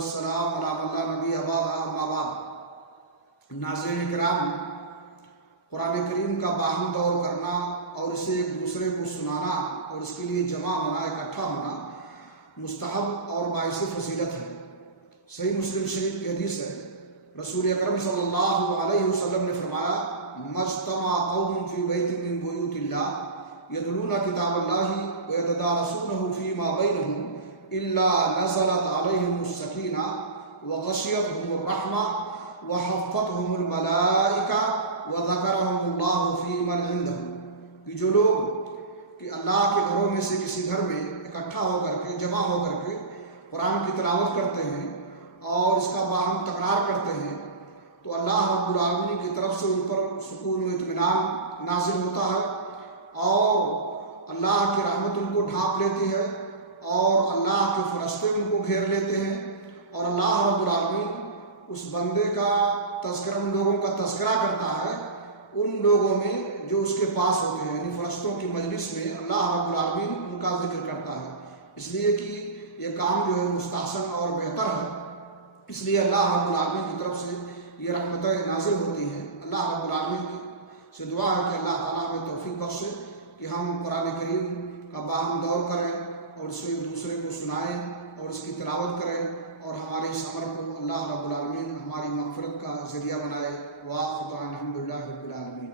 वस्सलाम अला मल्ला नबी अम्मा बाद। नाज़रीन किराम, कुरान करीम का बाहम दौर करना और इसे एक दूसरे को सुनाना और इसके लिए जमा होना, इकट्ठा होना मुस्तहब और बाइस फजीलत है। सही मुस्लिम शरीफ की हदीस है, रसूल अकरम सल्लल्लाहु अलैहि वसल्लम ने फरमाया, मज्तमा कौमुन फी बैतिन मिन बुयूतिल्लाह यतलूना किताबल्लाहि व यतदारसूनहु फीमा बैनहुम इल्ला नज़लत अलैहिमुस सकीना व गशियतहुमुर रहमा व हफ़्फ़तहुमुल मलाइका व ज़करहुमुल्लाहु फी मन इंदहु। कि जो लोग कि अल्लाह के घरों में से किसी घर में इकट्ठा होकर के, जमा होकर के कुरान की तिलावत करते हैं और इसका बाहम तकरार करते हैं, तो अल्लाह रब्बुल आलमीन की तरफ से उन पर सुकून व इत्मीनान नाजिल होता है और अल्लाह की रहमत उनको ढांप लेती है और अल्लाह के फरिश्ते उनको घेर लेते हैं और अल्लाह रब्बुल आलमीन उस बंदे का तज़किरा, उन लोगों का तज़किरा करता है उन लोगों में जो उसके पास होते हैं, यानी फरिश्तों की मजलिस में अल्लाह रब्बुल आलमीन उनका जिक्र करता है। इसलिए कि ये काम जो है मुस्तहसन और बेहतर है, इसलिए अल्लाह रब्बुल आलमीन की तरफ से ये रहमतें नाज़िल होती हैं। अल्लाह रब्बुल आलमीन से दुआ है कि अल्लाह ताला हमें तौफीक बख्शे कि हम कुरान करीम का बाहम दौर करें और इसे एक दूसरे को सुनाएं और इसकी तिलावत करें और हमारे इस अमल को अल्लाह रब्बुल आलमीन हमारी मग़फ़िरत का ज़रिया बनाए। वाक़िअतन अल्हम्दुलिल्लाहि रब्बिल आलमीन।